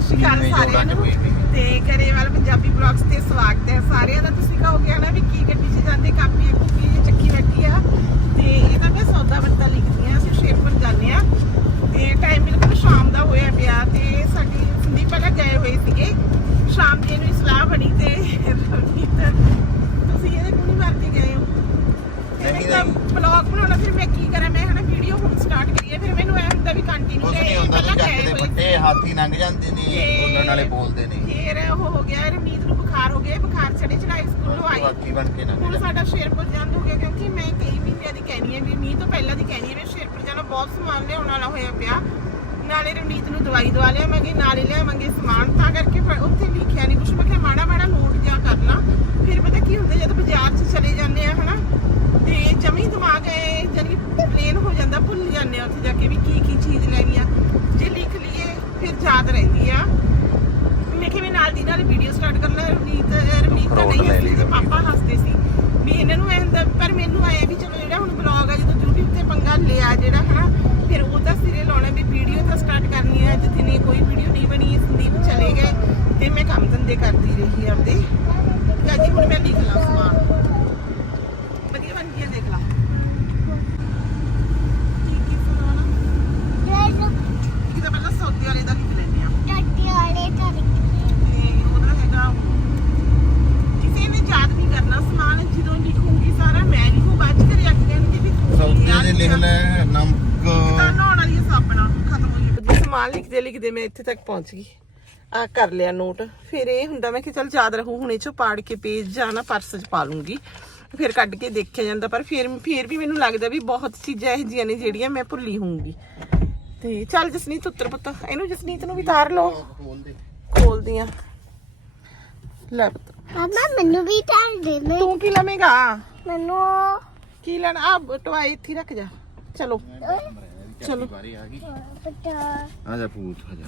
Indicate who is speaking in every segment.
Speaker 1: ਸਤਿ ਸ਼੍ਰੀ ਅਕਾਲ ਸਾਰਿਆਂ ਨੂੰ। ਤੇ ਕਰੇਵਾਲ ਪੰਜਾਬੀ ਬਲੌਗਸ ਤੇ ਸਵਾਗਤ ਹੈ। ਸਾਰਿਆਂ ਦਾ ਤੁਸੀਂ ਕਹੋਗੇ ਨਾ ਵੀ ਕੀ ਗੱਡੀ 'ਚ ਜਾਂਦੇ ਕਾਪੀ ਕੀ ਚੱਕੀ ਬੈਠੀ ਆ। ਤੇ ਇਹ ਤਾਂ ਮੈਂ ਸੌਦਾ ਬੱਤਾ ਲਿਖਦੀ ਆ ਅਸੀਂ ਸ਼ੇਰਪੁਰ ਜਾਂਦੇ ਆ ਤੇ ਟਾਈਮ ਬਿਲਕੁਲ ਸ਼ਾਮ ਦਾ ਹੋਇਆ ਪਿਆ ਤੇ ਸਾਡੀ ਸੰਦੀਪ ਪਹਿਲਾਂ ਗਏ ਹੋਏ ਸੀਗੇ। ਸ਼ਾਮ ਦੀ ਨੂੰ ਸਲਾਹ ਬਣੀ ਤੇ ਰਵਨੀਤ ਤੁਸੀਂ ਇਹਦੇ ਕੋਲ ਮਾਰ ਕੇ ਗਏ ਹੋ
Speaker 2: ਨਹੀਂ,
Speaker 1: ਨਹੀਂ ਬਲੌਗ ਬਣਾਉਣਾ ਫਿਰ ਮੈਂ ਕੀ ਕਰਾਂ ਮੈਂ ਹਨਾ ਵੀਡੀਓ ਹੁਣ ਸਟਾਰਟ ਕਰੀਏ ਫਿਰ ਮੈਨੂੰ ਐ ਹੁੰਦਾ ਵੀ ਕੰਟੀਨਿਊ
Speaker 2: ਕੁਛ ਨਹੀਂ ਹੁੰਦਾ ਤੂੰ ਜੱਟ ਦੇ ਵੱਡੇ ਹਾਥੀ ਲੰਘ ਜਾਂਦੇ ਨੇ
Speaker 1: ਤੇ-
Speaker 2: ਬੋਲਣ ਵਾਲੇ ਬੋਲਦੇ ਨੇ
Speaker 1: ਫੇਰ ਉਹ ਹੋ ਗਿਆ ਰਮਨੀਤ ਨੂੰ ਬੁਖਾਰ ਹੋ ਗਿਆ ਬੁਖਾਰ ਚੜੇ ਚੜਾਈ ਸਕੂਲੋਂ ਆਈ
Speaker 2: ਹਾਥੀ ਬਣ ਕੇ
Speaker 1: ਹੁਣ
Speaker 2: ਲੰਘ
Speaker 1: ਸਾਡਾ ਸ਼ੇਰਪੁਰ ਜਾਣ ਹੋ ਗਿਆ ਕਿਉਂਕਿ ਮੈਂ ਕਈ ਮਹੀਨਿਆਂ ਦੀ ਕਹਿਣੀ ਹੈ ਵੀ ਮੀਂਹ ਤੋਂ ਪਹਿਲਾਂ ਦੀ ਕਹਿਣੀ ਹੈ ਵੀ ਸ਼ੇਰਪੁਰ ਜਾਣਾ ਬਹੁਤ ਸਮਾਨ ਲਿਆਉਣ ਵਾਲਾ ਹੋਇਆ ਪਿਆ। ਨਾਲੇ ਰਮਨੀਤ ਨੂੰ ਦਵਾਈ ਦਵਾ ਲਿਆਵਾਂਗੇ ਨਾਲੇ ਲਿਆਵਾਂਗੇ ਸਮਾਨ। ਤਾਂ ਕਰਕੇ ਫਿਰ ਉੱਥੇ ਲਿਖਿਆ ਨਹੀਂ ਕੁਝ ਮੈਂ ਕਿਹਾ ਮਾੜਾ ਮਾੜਾ ਨੋਟ ਜਾ ਕਰ ਲਾਂ। ਫਿਰ ਪਤਾ ਕੀ ਹੁੰਦਾ ਜਦੋਂ ਬਾਜ਼ਾਰ 'ਚ ਚਲੇ ਜਾਂਦੇ ਆ ਹਨਾ ਤੇ ਜਮੀ ਦਿਮਾਗ ਐ ਜਾਨੀ ਪਲੇਨ ਹੋ ਜਾਂਦਾ ਭੁੱਲ ਜਾਂਦੇ ਆ ਉੱਥੇ ਜਾ ਕੇ ਵੀ ਕੀ ਕੀ ਚੀਜ਼ ਲੈਣੀ ਆ। ਜੇ ਲਿਖ ਲਈਏ ਫਿਰ ਯਾਦ ਰਹਿੰਦੀ ਆ। ਮੈਂ ਕਿਵੇਂ ਨਾਲ ਦੀ ਨਾਲ ਵੀਡੀਓ ਸਟਾਰਟ ਕਰ ਲਾਂ, ਰਵਨੀਤ ਰਵਨੀਤ ਤਾਂ ਨਹੀਂ ਹੱਸਦੀ ਤੇ ਪਾਪਾ ਹੱਸਦੇ ਸੀ। ਵੀ ਇਹਨਾਂ ਨੂੰ ਐਂ ਹੁੰਦਾ, ਪਰ ਮੈਨੂੰ ਆਇਆ ਵੀ ਚਲੋ ਜਿਹੜਾ ਹੁਣ ਬਲੌਗ ਆ, ਜਦੋਂ YouTube ਤੇ ਪੰਗਾ ਲਿਆ ਜਿਹੜਾ, ਹਨਾ, ਫਿਰ ਉਹ ਤਾਂ ਸਿਰੇ ਲਾਉਣਾ ਵੀ ਵੀਡੀਓ ਤਾਂ ਸਟਾਰਟ ਕਰਨੀ ਹੈ ਜਿੱਥੇ ਨਹੀਂ ਕੋਈ ਵੀਡੀਓ ਨਹੀਂ ਬਣੀ, ਸੰਦੀਪ ਚਲੇ ਗਏ, ਤੇ ਮੈਂ ਕੰਮ ਧੰਦੇ ਕਰਦੀ ਰਹੀ ਆਪਦੇ। ਅੱਜ ਹੁਣ ਮੈਂ ਲਿਖ ਲਾਂ ਸਮਾਨ ਵਧੀਆ ਬਣ ਗਿਆ ਦੇਖ ਲਾ ਕੀ ਕੀ ਸੁਣਾਉਣਾ ਇੱਕ ਤਾਂ ਪਹਿਲਾਂ ਸੌਦੀ ਵਾਲੇ ਦਾ ਲਿਖ ਲੈਂਦੇ ਆ ਤੇ ਉਹਦਾ ਹੈਗਾ ਕਿਸੇ ਨੇ ਯਾਦ ਨਹੀਂ ਕਰਨਾ ਸਮਾਨ ਜਦੋਂ ਲਿਖੂਗੀ ਸਾਰਾ ਮੈਂ ਲਿਖੂ ਬਾਅਦ ਚ ਕਰਿਆ ਕਿ ਦੇਣਗੇ ਵੀ ਤੂੰ
Speaker 2: ਸੌਦੇ
Speaker 1: ਯਾਦ
Speaker 2: ਦੇ ਲਿਖ
Speaker 1: ਕਰ।
Speaker 2: ਲੈ ਨਮਕ।
Speaker 1: ਤਾਂ ਨਹਾਉਣ ਵਾਲੀ ਸਾਬਣਾ ਖਤਮ ਹੋ ਗਈ ਜੀ ਸਮਾਨ ਲਿਖਦੇ ਲਿਖਦੇ ਮੈਂ ਇੱਥੇ ਤੱਕ ਪਹੁੰਚ ਗਈ। ਆ ਕਰ ਲਿਆ ਨੋਟ ਫਿਰ ਇਹ ਹੁੰਦਾ ਮੈਂ ਕਿ ਚਲ ਯਾਦ ਰਹੂ ਹੁਣ ਇਹ ਚੋਂ ਪਾੜ ਕੇ ਪੇਜ ਜਾਂ ਨਾ ਪਰਸ 'ਚ ਪਾ ਲੂੰਗੀ। ਫਿਰ ਕੱਢ ਕੇ ਦੇਖਿਆ ਜਾਂਦਾ ਪਰ ਫਿਰ ਫਿਰ ਵੀ ਮੈਨੂੰ ਲੱਗਦਾ ਵੀ ਬਹੁਤ ਚੀਜ਼ਾਂ ਇਹੋ ਜਿਹੀਆਂ ਨੇ ਜਿਹੜੀਆਂ ਮੈਂ ਭੁੱਲੀ ਹੋਊਂਗੀ। ਤੇ ਚੱਲ ਜਸਨੀਤ ਉੱਤਰ ਪੁੱਤ। ਇਹਨੂੰ ਜਸਨੀਤ ਨੂੰ ਵੀ ਤਾਰ ਲਓ। ਖੋਲਦੀਆਂ। ਲੈ ਪੁੱਤ।
Speaker 3: ਮਮਾ ਮੈਨੂੰ ਵੀ ਟਾਲ ਦੇ ਦੇ।
Speaker 1: ਤੂੰ ਕੀ ਲਵੇਂਗਾ?
Speaker 3: ਮੈਨੂੰ
Speaker 1: ਕੀ ਲੈਣਾ? ਆ ਟਵਾਈ ਇੱਥੇ ਹੀ ਰੱਖ ਜਾ। ਚਲੋ। ਚਲੋ।
Speaker 2: ਆ ਜਾ ਪੂਤ ਆ ਜਾ।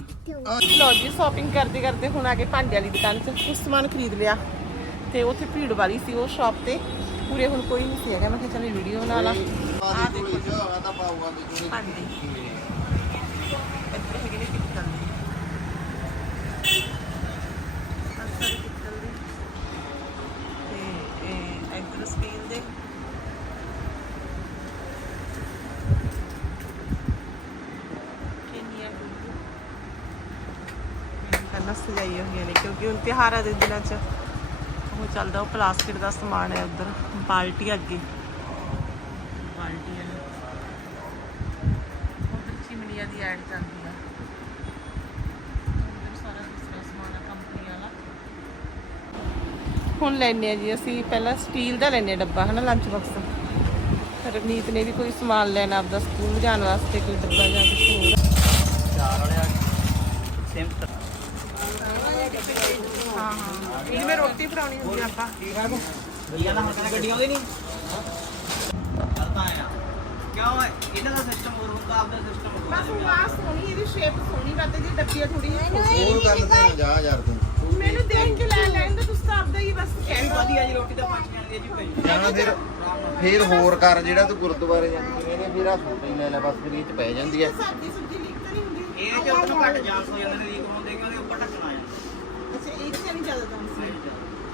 Speaker 1: ਲੋ ਜੀ ਸ਼ਾਪਿੰਗ ਕਰਦੇ ਕਰਦੇ ਹੁਣ ਆ ਗਏ ਭਾਂਡੇ ਵਾਲੀ ਦੁਕਾਨ 'ਚ ਕੁਝ ਸਮਾਨ ਖਰੀਦ ਲਿਆ। ਤੇ ਉੱਥੇ ਭੀੜ ਵਾਲੀ ਸੀ ਉਹ ਸ਼ਾਪ ਤੇ। ਪੂਰੇ ਹੁਣ ਕੋਈ ਨਹੀਂ ਸੀ ਹੈਗਾ। ਮੈਂ ਕਿਹਾ ਚਲ ਵੀਡੀਓ ਬਣਾ ਲਾ।
Speaker 2: ਆ ਦੇਖੋ
Speaker 1: ਭਾਂਡੇ ਇੱਥੇ ਹੈਗੇ ਨੇ ਪਿੱਤਲ ਦੇ ਆਹ ਸਾਰੇ ਪਿੱਤਲ ਦੇ ਤੇ ਇਹ ਇੱਧਰ ਸਟੀਲ ਦੇ ਕਿੰਨੀਆਂ ਸਜਾਈਆਂ ਹੋਈਆਂ ਨੇ ਕਿਉਂਕਿ ਹੁਣ ਤਿਉਹਾਰਾਂ ਦੇ ਦਿਨਾਂ 'ਚ ਉਹ ਚੱਲਦਾ ਉਹ ਪਲਾਸਟਿਕ ਦਾ ਸਮਾਨ ਹੈ ਉਧਰ ਬਾਲਟੀ ਅੱਗੇ। ਬਾਲਟੀਆਂ ਉਧਰ ਚਿਮਨੀਆਂ ਦੀ ਐਡ ਚੱਲਦੀ ਆ। ਉਧਰ ਸਾਰਾ ਦੂਸਰਾ ਸਮਾਨ ਆ ਕੰਪਨੀ ਵਾਲਾ। ਹੁਣ ਲੈਣੇ ਆ ਜੀ ਅਸੀਂ ਪਹਿਲਾਂ ਸਟੀਲ ਦਾ ਲੈਣੇ ਡੱਬਾ ਹਨਾ ਲੰਚ ਬਾਕਸ ਰਵਨੀਤ ਨੇ ਵੀ ਕੋਈ ਸਮਾਨ ਲੈਣਾ ਆਪਦਾ ਸਕੂਲ ਜਾਣ ਵਾਸਤੇ ਕੋਈ ਡੱਬਾ ਜਾਂ ਕੁਝ ਹੋਰ? ਹਾਂ ਹਾਂ। ਇਹ ਮੈਂ ਰੋਟੀ ਬਣਾਉਣੀ ਹੁੰਦੀ ਆ ਆਪਾਂ।
Speaker 4: ਇਹਨਾਂ ਦਾ ਹੱਥਾਂ ਗੱਡੀ ਆਉਂਦੀ ਨਹੀਂ। ਚੱਲਦਾ ਆ ਕਿਉਂ ਹੈ ਇਹਨਾਂ ਦਾ ਸਿਸਟਮ ਹੋਰ ਹੁੰਦਾ ਆਪਦਾ ਸਿਸਟਮ ਹੋਰ
Speaker 1: ਬਸ ਉਹ ਆ ਸੋਹਣੀ ਇਹਦੀ ਸ਼ੇਪ ਸੋਹਣੀ ਕਰਤੇ ਜੀ ਡੱਬੀਆਂ ਥੋੜੀ ਜਿਹੀ
Speaker 2: ਹੋਰ ਗੱਲ ਤੇ ਨਾ ਜਾ ਯਾਰ ਤੂੰ।
Speaker 1: ਮੈਨੂੰ ਦੇਖ ਕੇ ਲੈ ਲੈਣ ਦਾ ਤੁਸੀਂ ਤਾਂ ਆਪਦਾ ਹੀ ਬਸ ਕਹਿ
Speaker 4: ਵਧੀਆ ਜੀ ਰੋਟੀ ਤਾਂ ਪੰਜ ਮਿੰਟ ਦੀ ਜੀ ਪਈ
Speaker 2: ਜਾਣਾ ਫਿਰ ਫਿਰ ਹੋਰ ਕਰ ਜਿਹੜਾ ਤੂੰ ਗੁਰਦੁਆਰੇ ਜਾਂਦੀ ਇਹਨੇ ਫਿਰ ਆ ਸੂਟ ਹੀ ਲੈ ਲੈ ਬਸ ਫਿਰ ਇਹ ਚ ਪੈ ਜਾਂਦੀ ਹੈ।
Speaker 1: ਸਬਜ਼ੀ ਸੁਬਜ਼ੀ ਲੀਕ ਤਾਂ ਨਹੀਂ ਹੁੰਦੀ।
Speaker 4: ਇਹ ਜੇ ਉਹਨੂੰ ਘੱਟ ਜਾਂਸ ਹੋ ਜਾਂਦੇ ਨੇ ਲੀਕ ਹੁੰਦੇ ਕਿ ਉਹਦੇ ਉੱਪਰ ਢੱਕਣਾ ਆ
Speaker 1: ਅੱਛਾ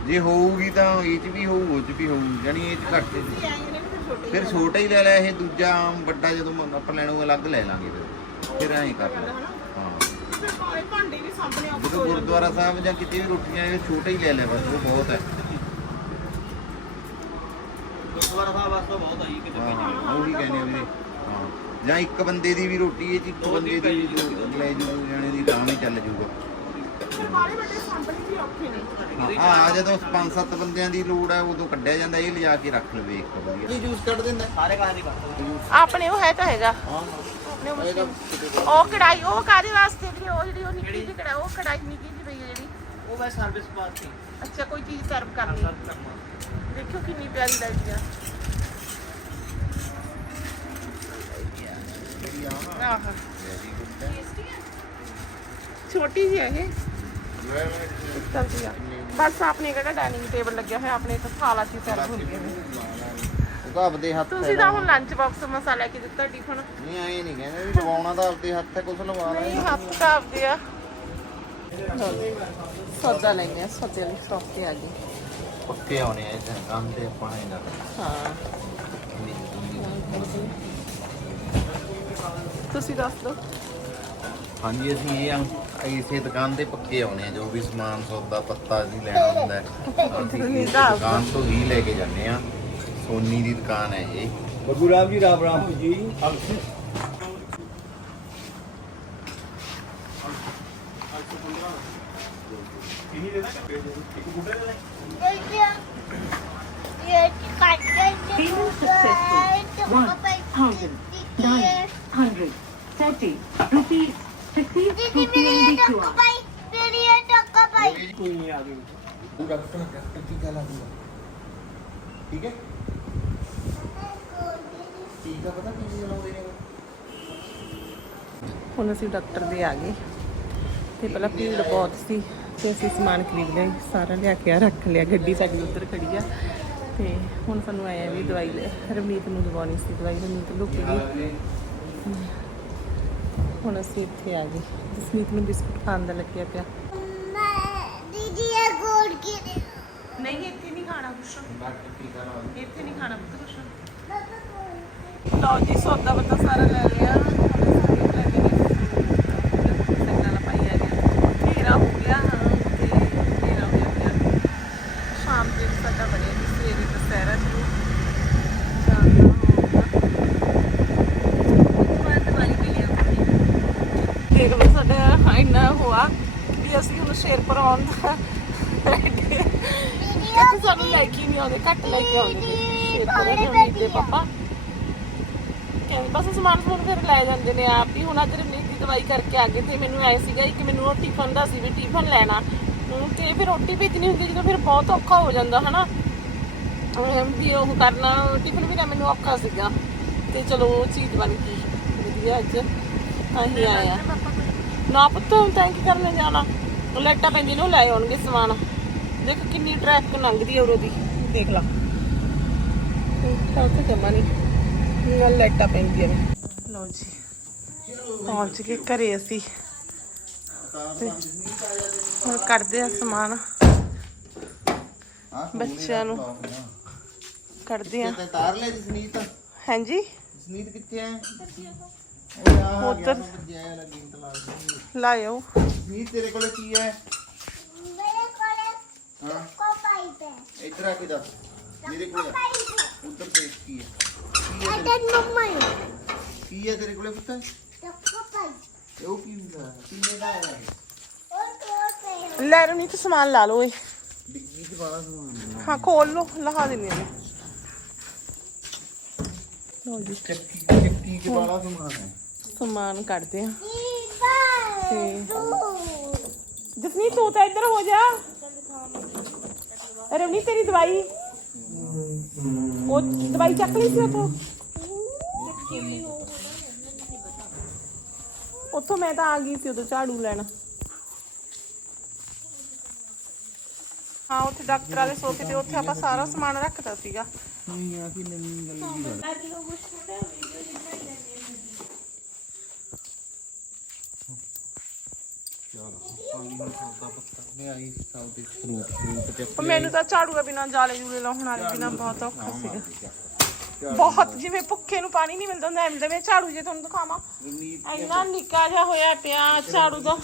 Speaker 2: ਜੇ ਹੋਊਗੀ ਤਾਂ ਇਹ ਚ ਵੀ ਹੋਊ ਉਹ ਚ ਵੀ ਹੋਊ ਜਾਨੀ ਇਹ ਚ ਘੱਟ
Speaker 1: ਇਹ ਆਏ ਨੇ ਫਿਰ ਛੋਟੇ
Speaker 2: ਫਿਰ ਛੋਟਾ ਹੀ ਲੈ ਲੈ ਇਹ ਦੂਜਾ ਵੱਡਾ ਜਦੋਂ ਮ- ਆਪਾਂ ਲੈਣਾ ਉਹ ਅਲੱਗ ਲੈ ਲਾਂਗੇ ਫਿਰ। ਫਿਰ ਐਂ ਕਰ ਲੈ। ਹਾਂ।
Speaker 1: ਫਿਰ ਭਾਵੇਂ ਭਾਂਡੇ ਵੀ ਸਾਹਮਣੇ ਆਪ
Speaker 2: ਜਦੋਂ ਗੁਰਦੁਆਰਾ ਸਾਹਿਬ ਜਾਂ ਕਿਤੇ ਵੀ ਰੋਟੀਆਂ ਇਹ ਛੋਟਾ ਹੀ ਲੈ ਲੈ ਬਸ ਉਹ ਬਹੁਤ ਹੈ।
Speaker 4: ਗੁਰਦੁਆਰਾ ਸਾਹਿਬ ਵਾਸਤੇ ਬਹੁਤ ਆਈ ਕਿਤੇ
Speaker 2: ਹਾਂ ਹਾਂ ਉਹ ਵੀ ਕਹਿੰਦੇ ਆ ਵੀਰੇ। ਹਾਂ। ਜਾਂ ਇੱਕ ਬੰਦੇ ਦੀ ਵੀ ਰੋਟੀ ਇਹ ਚ ਇੱਕ ਬੰਦੇ ਦੀ ਵੀ ਜੋ ਲੈ ਜੂ ਜਾਣੇ ਦੀ ਤਾਂ ਵੀ ਚੱਲ ਜੂਗਾ।
Speaker 1: ਬਾਰੇ ਵੱਡੇ ਸਾਹਮਣੇ ਵੀ ਔਖੇ ਨੇ।
Speaker 2: ਹਾਂ ਆ ਜਦੋਂ ਪੰਜ ਸੱਤ ਬੰਦਿਆਂ ਦੀ ਲੋੜ ਹੈ ਉਦੋਂ ਕੱਢਿਆ ਜਾਂਦਾ ਇਹ ਲਿਜਾ ਕੇ ਰੱਖ ਲਵੇ ਇੱਕ ਵਧੀਆ। ਇਹ ਜੂਸ ਕੱਢ ਦਿੰਦਾ।
Speaker 4: ਸਾਰੇ ਕਾਹਦੇ ਦੀ
Speaker 1: ਆਪਣੇ ਉਹ ਹੈ ਤਾਂ ਹੈਗਾ। ਆਪਣੇ ਉਹ ਮਸ਼ੀਨ। ਉਹ ਕੜਾਈ ਉਹ ਕਾਦੇ ਵਾਸਤੇ ਵੀ ਉਹ ਜਿਹੜੀ ਉਹ ਨਿੱਕੀ ਜਿਹੀ ਕੜਾਈ ਉਹ ਕੜਾਈ ਨਿੱਕੀ ਜਿਹੀ ਪਈ ਹੈ ਜਿਹੜੀ।
Speaker 4: ਉਹ ਵੈ ਸਰਵਿਸ ਪਾਸ ਸੀ
Speaker 1: ਅੱਛਾ ਕੋਈ ਚੀਜ਼ ਸਰਵ ਕਰਨੀ। ਦੇਖਿਓ ਕਿੰਨੀ ਪਿਆਰੀ ਲੱਗਦੀ ਆ। ਆਹ। ਛੋਟੀ ਜਿਹੀ ਹੈ ਇਹ। ਚਲਦੀ ਆ। ਬਸ ਆਪਣੇ ਕਿਹੜਾ ਡਾਈਨਿੰਗ ਟੇਬਲ ਲੱਗਿਆ ਹੋਇਆ ਆਪਣੇ ਤਾਂ ਥਾਲਾ ਚ ਸਰਵ ਹੁੰਦੀ ਹੈ
Speaker 2: ਉਹ ਤਾਂ ਆਪਦੇ ਹੱਥ
Speaker 1: ਤੁਸੀਂ ਤਾਂ ਹੁਣ ਲੰਚ ਬਾਕਸ ਮਸਾ ਲੈ ਕੇ ਦਿੱਤਾ ਟਿਫਨ
Speaker 2: ਨਹੀਂ ਐ ਨਹੀਂ ਕਹਿੰਦੇ ਵੀ ਲਵਾਉਣਾ ਤਾਂ ਆਪਦੇ ਹੱਥ ਹੈ ਕੁਛ ਲਵਾ ਲੈ
Speaker 1: ਨਹੀਂ ਹੱਥ ਤਾਂ ਆਪਦੇ ਆ। ਸੌਦਾ ਲੈਣੇ ਆ ਸੌਦੇ ਵਾਲੀ ਸ਼ੌਪ ਤੇ ਆ ਗਈ
Speaker 2: ਪੱਕੇ ਆਉਣੇ ਆ ਇੱਥੇ ਕੰਮ ਤੇ ਆਪਾਂ ਇਹਦਾ
Speaker 1: ਹਾਂ। ਤੁਸੀਂ ਦੱਸ ਦਿਓ।
Speaker 2: ਹਾਂਜੀ ਅਸੀਂ ਇਹ ਆ ਇਸੇ ਦੁਕਾਨ ਤੇ ਪੱਕੇ ਆਉਣੇ ਆ ਜੋ ਵੀ ਸਮਾਨ ਸੌਦਾ ਪੱਤਾ ਅਸੀਂ ਲੈਣਾ ਹੁੰਦਾ ਹੈ। ਅਸੀਂ ਇਸ
Speaker 1: ਤਾਂ
Speaker 2: ਦੁਕਾਨ ਤੋਂ ਹੀ ਲੈ ਕੇ ਜਾਂਦੇ ਆ ਸੋਨੀ ਦੀ ਦੁਕਾਨ ਹੈ ਇਹ।
Speaker 4: ਬੱਬੂ ਰਾਮ ਜੀ ਰਾਮ ਰਾਮ ਜੀ।
Speaker 3: ਇਹ ਕੱਟ ਕੇ
Speaker 5: One thousand nine hundred. Rupees to QR.
Speaker 4: ਕੋਈ ਨਹੀਂ ਆ
Speaker 2: ਡਾਕਟਰ ਡਾਕਟਰ ਠੀਕ ਹੈ ਪਤਾ ਕੀ ਲਾਉਂਦੇ ਨੇ
Speaker 1: ਹੁਣ ਅਸੀਂ ਡਾਕਟਰ ਦੇ ਆ ਗਏ। ਤੇ ਪਹਿਲਾਂ ਭੀੜ ਬਹੁਤ ਸੀ ਤੇ ਅਸੀਂ ਸਮਾਨ ਖਰੀਦ ਲਿਆ। ਸਾਰਾ ਲਿਆ ਕੇ ਆ ਰੱਖ ਲਿਆ ਗੱਡੀ ਸਾਡੀ ਉੱਧਰ ਖੜੀ ਆ। ਤੇ ਹੁਣ ਸਾਨੂੰ ਆਇਆ ਵੀ ਦਵਾਈ ਲੈ ਰਵਨੀਤ ਨੂੰ ਦਵਾਉਣੀ ਸੀ ਦਵਾਈ ਰਵਨੀਤ ਲੁੱਕ ਗਈ। ਹੁਣ ਅਸੀਂ ਇੱਥੇ ਆ ਗਏ। ਜਸਮੀਤ ਨੂੰ ਬਿਸਕੁਟ ਖਾਣ ਦਾ ਲੱਗਿਆ ਪਿਆ।
Speaker 3: ਦੀਦੀ ਇਹ ਗੋਲ ਕੀ
Speaker 1: ਨਹੀਂ, ਇੱਥੇ ਨਹੀਂ ਖਾਣਾ ਕੁਛ। ਇੱਥੇ ਨਹੀਂ ਖਾਣਾ ਪੁੱਤ ਕੁਛ। ਲਓ ਜੀ ਸੌਦਾ ਪਤਾ ਸਾਰਾ ਲੈ ਲਿਆ ਹਨੇਰਾ ਹੋ ਗਿਆ ਹਾਂ ਤੇ ਹਨੇਰਾ ਹੋਇਆ ਪਿਆ ਸ਼ਾਮ ਦੇ ਸਾਡਾ ਬਣਿਆ ਜੀ ਸਵੇਰੇ ਦੁਪਹਿਰਾ ਸ਼ੁਰੂ ਸ਼ਾਮ ਦਾ ਹੋਊਗਾ ਦਵਾਈ ਵੀ ਲਿਆ ਦੇਖ ਲਓ ਸਾਡਾ ਇੰਨਾ ਹੋਆ ਅਸੀਂ ਹੁਣ ਸ਼ੇਰਪੁਰ ਆਉਣ ਦਾ ਕਿ ਸਾਨੂੰ ਲੈ ਕੇ ਨਹੀਂ ਆਉਂਦੇ ਘੱਟ ਲੈ ਕੇ ਆਉਂਦੇ ਦੇ ਪਾਪਾ। ਕਹਿੰਦੇ ਬਸ ਸਮਾਨ ਸਮੂਨ ਫਿਰ ਲੈ ਜਾਂਦੇ ਨੇ ਆਪ ਹੀ ਹੁਣ ਅੱਜ ਰਣਜੀਤ ਦੀ ਦਵਾਈ ਕਰਕੇ ਆ ਗਏ ਤੇ ਮੈਨੂੰ ਐ ਸੀਗਾ ਕਿ ਮੈਨੂੰ ਉਹ ਟਿਫਨ ਦਾ ਸੀ ਵੀ ਟਿਫਨ ਲੈਣਾ। ਤੇ ਫਿਰ ਰੋਟੀ ਭੇਜਣੀ ਹੁੰਦੀ ਜਦੋਂ ਫਿਰ ਬਹੁਤ ਔਖਾ ਹੋ ਜਾਂਦਾ ਹਨਾ? ਵੀ ਉਹ ਕਰਨਾ ਟਿਫਨ ਵੀ ਨਾ ਮੈਨੂੰ ਔਖਾ ਸੀਗਾ। ਤੇ ਚਲੋ ਉਹ ਚੀਜ਼ ਬਣ ਗਈ। ਵਧੀਆ ਅੱਜ ਅਸੀਂ ਆਇਆ। ਨਾ ਪੁੱਤ ਤਾਂ ਕੀ ਕਰਨ ਜਾਣਾ? ਉਹ ਲਾਈਟਾਂ ਪੈਂਦੀ ਨੇ ਲੈ ਆਉਣਗੇ ਸਮਾਨ। ਦੇਖ ਕਿੰਨੀ ਟ੍ਰੈਫਿਕ ਲੰਘਦੀ ਹੈ ਉਰੋਂ ਦੀ। ਦੇਖ ਲਾ। ਤਾਂ ਉੱਥੇ ਜਮਾ ਨਹੀਂ। ਨਾਲ ਲਾਈਟਾਂ ਪੈਂਦੀਆਂ ਨੇ। ਲਓ ਜੀ ਪਹੁੰਚ ਗਏ ਘਰੇ ਅਸੀਂ। ਤੇ ਹੁਣ ਕੱਢਦੇ ਆ ਸਮਾਨ। ਬੱਚਿਆਂ ਨੂੰ। ਕੱਢਦੇ ਆ।
Speaker 2: ਤੇ ਤਾਰ ਲੈ ਜਸਨੀਤ
Speaker 1: ਹਾਂਜੀ?
Speaker 2: ਜਸਨੀਤ ਕਿੱਥੇ ਆ? ਤਲਾਕ
Speaker 1: ਲਾਇਓ।
Speaker 2: ਜਸਨੀਤ ਤੇਰੇ ਕੋਲ ਕੀ ਹੈ?
Speaker 3: ਮੇਰੇ ਕੋਲੇ
Speaker 2: ਹਾਂ।
Speaker 3: ਕੋ ਪਾਈ ਪੈ
Speaker 2: ਇੱਧਰ ਆ ਕੇ ਦੱਸ। ਮੇਰੇ ਕੋਲ ਉੱਧਰ ਦੇਖ ਕੀ ਹੈ? ਕੀ ਹੈ
Speaker 3: ਅਟਨ ਮੰਮਾ
Speaker 2: ਕੀ ਹੈ ਤੇਰੇ ਕੋਲੇ ਪੁੱਤ
Speaker 3: ਟੱਕ ਪਾਈ
Speaker 2: ਇਹ ਉਹ ਕੀ ਹੁੰਦਾ? ਕਿੰਨੇ ਦਾ ਹੈ
Speaker 3: ਕੋ
Speaker 1: ਲੈ ਰਣੀ ਤੇ ਸਮਾਨ ਲਾ ਲਓ ਇਹ।
Speaker 2: ਡਿੱਗੀ ਚ ਬਾਲਾ ਸਮਾਨ ਹੈ।
Speaker 1: ਹਾਂ ਖੋਲ ਲਓ ਲਹਾ ਦਿੰਦੀ ਹਾਂ ਲਓ ਜੀ
Speaker 2: ਚੱਕੀ ਚੱਕੀ ਚ ਬਾਲਾ ਸਮਾਨ ਹੈ।
Speaker 1: ਸਮਾਨ ਕੱਢਦੇ ਆ
Speaker 3: ਦੀ ਬਾਈ
Speaker 1: ਤੇ
Speaker 3: ਤੂੰ
Speaker 1: ਜਸਨੀ ਤੂੰ ਤਾਂ ਇੱਧਰ ਹੋ ਜਾ ਰਵਨੀ ਤੇਰੀ ਦਵਾਈ ਉਹ ਦਵਾਈ ਚੱਕ ਲਈ ਸੀ ਉਥੋਂ ਉੱਥੋਂ ਮੈਂ ਤਾਂ ਆ ਗਈ ਸੀ ਉਦੋਂ ਝਾੜੂ ਲੈਣ ਹਾਂ ਉੱਥੇ ਡਾਕਟਰ ਵਾਲੇ ਸੋਫੇ ਤੇ ਉੱਥੇ ਆਪਾਂ ਸਾਰਾ ਸਮਾਨ ਰੱਖਤਾ ਸੀਗਾ
Speaker 2: ਨਹੀਂ ਆ ਕੀ ਨਵੀਂ ਗੱਲ ਫਰੂਟ ਫਰੂਟ ਤੇ
Speaker 1: ਪਰ ਮੈਨੂੰ ਤਾਂ ਝਾੜੂ ਦੇ ਬਿਨਾ ਜਾਲੇ ਜੂਲੇ ਲਾਉਣ ਵਾਲੇ ਬਿਨਾ ਬਹੁਤ ਔਖਾ ਸੀਗਾ। ਬਹੁਤ ਜਿਵੇਂ ਭੁੱਖੇ ਨੂੰ ਪਾਣੀ ਨਹੀਂ ਮਿਲਦਾ ਹੁੰਦਾ ਐਵੇਂ ਦਾ ਮੈਂ ਝਾੜੂ ਜੇ ਤੁਹਾਨੂੰ ਦਿਖਾਵਾਂ। ਇੰਨਾ ਨਿੱਕਾ ਜਿਹਾ ਹੋਇਆ ਪਿਆ ਝਾੜੂ ਦਾ।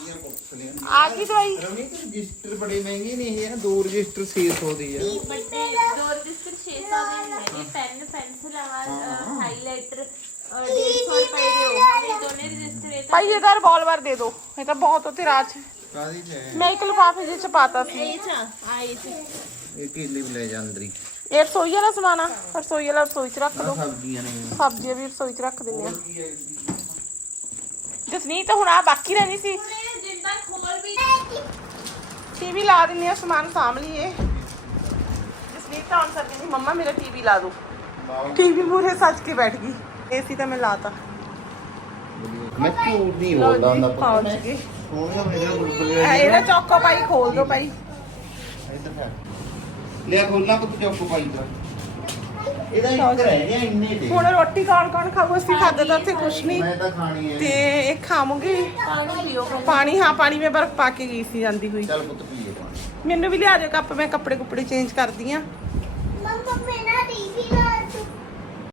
Speaker 1: ਆ ਗਈ ਦਵਾਈ?
Speaker 2: ਰਵਨੀਤ ਰਜਿਸਟਰ ਬੜੇ ਮਹਿੰਗੇ ਨੇ ਇਹ ਨਾ ਦੋ ਰਜਿਸਟਰ 600 ਦੇ ਆ।
Speaker 6: ਦੋ ਰਜਿਸਟਰ 600 ਦੇ ਹੈਗੇ ਪੈਨ ਪੈਨਸਿਲ ਹਾਈਲਾਈਟਰ 150 ਰੁਪਏ ਦੇ ਉਹ ਇਹ ਦੋਨੇ ਰਜਿਸਟਰ ਇਹ ਤਾਂ
Speaker 1: ਭਾਈ ਇਹਦਾ ਰਿਵਾਲਵਰ ਦੇ ਦਿਓ ਇਹ ਤਾਂ ਬਹੁਤ ਉੱਥੇ ਰਾਜ
Speaker 2: ਕਾਦੀ ਚ ਹੈ
Speaker 1: ਮੈਂ ਇੱਕ ਲਿਫਾਫੇ ਜਿਹੇ ਚ ਪਾਤਾ ਸੀ।
Speaker 6: ਇਹ ਚ ਆਏ ਚ।
Speaker 2: ਇਹ ਕੇਲੇ ਵੀ ਲੈ ਜਾ ਅੰਦਰੀ?
Speaker 1: ਇਹ ਰਸੋਈ ਵਾਲਾ ਸਮਾਨ ਆ ਰਸੋਈ ਵਾਲਾ ਰਸੋਈ ਚ ਰੱਖ ਦਿਓ
Speaker 2: ਸਬਜ਼ੀਆਂ ਨੇ।
Speaker 1: ਸਬਜ਼ੀਆਂ ਵੀ ਰਸੋਈ ਚ ਰੱਖ ਦਿੰਦੇ ਆ। ਹੁਣ ਆ ਬਾਕੀ ਰਹਿਣੀ ਸੀ।
Speaker 6: ਇਹ ਜਿੰਦਾ ਖੋਲ ਵੀ
Speaker 1: ਟੀਵੀ ਲਾ ਦਿੰਦੇ ਆ ਸਮਾਨ ਸਾਂਭ ਲਈਏ। ਜਸਨੀਤ ਤਾਂ ਹੁਣ ਸਰ ਕਹਿੰਦੀ ਮੰਮਾ ਮੇਰਾ ਟੀਵੀ ਲਾ ਦਿਓ ਟੀਵੀ ਮੂਰੇ ਸੱਜ ਕੇ ਬੈਠ ਗਈ। ਏਸੀ ਤਾਂ ਮੈਂ ਲਾਤਾ।
Speaker 2: ਮੈਂ ਝੂਠ ਨਹੀਂ
Speaker 1: ਲਓ
Speaker 2: ਬੋਲਦਾ ਹੁੰਦਾ
Speaker 1: ਪਹੁੰਚ ਗਏ।
Speaker 2: ਸੋਹਣਿਆ ਮੇਰੇ ਬੁਲਬੁਲ
Speaker 1: ਇਹਦਾ ਚੌਕੋ ਪਾਈ ਖੋਲ ਦਿਓ ਭਾਈ।
Speaker 2: ਇੱਧਰ ਕਰ ਲਿਆ ਖੋਲਣਾ ਕੁੱਤ ਚੌਕੋ ਪਾਈ ਦਾ। ਇਹਦਾ ਇੱਕ ਰਹਿ ਗਿਆ ਇੰਨੇ ਤੇ
Speaker 1: ਹੁਣ ਰੋਟੀ ਕੌਣ ਕੌਣ ਖਾਊ? ਅਸੀਂ ਖਾਦੇ ਤਾਂ ਕੁਛ ਨਹੀਂ।
Speaker 2: ਮੈਂ ਤਾਂ ਖਾਣੀ ਹੈ।
Speaker 1: ਤੇ ਇਹ ਖਾਵਾਂਗੇ?
Speaker 6: ਪਾਣੀ ਪੀਓ।
Speaker 1: ਪਾਣੀ ਹਾਂ ਪਾਣੀ ਮੈਂ ਬਰਫ ਪਾ ਕੇ ਗਈ ਸੀ ਜਾਂਦੀ ਹੋਈ।
Speaker 2: ਚੱਲ ਪੁੱਤ ਪੀਏ ਪਾਣੀ।
Speaker 1: ਮੈਨੂੰ ਵੀ ਲਿਆ ਦਿਓ ਕੱਪ ਮੈਂ ਕੱਪੜੇ ਕੁੱਪੜੇ ਚੇਂਜ ਕਰਦੀ ਆ
Speaker 3: ਮੰਮਾ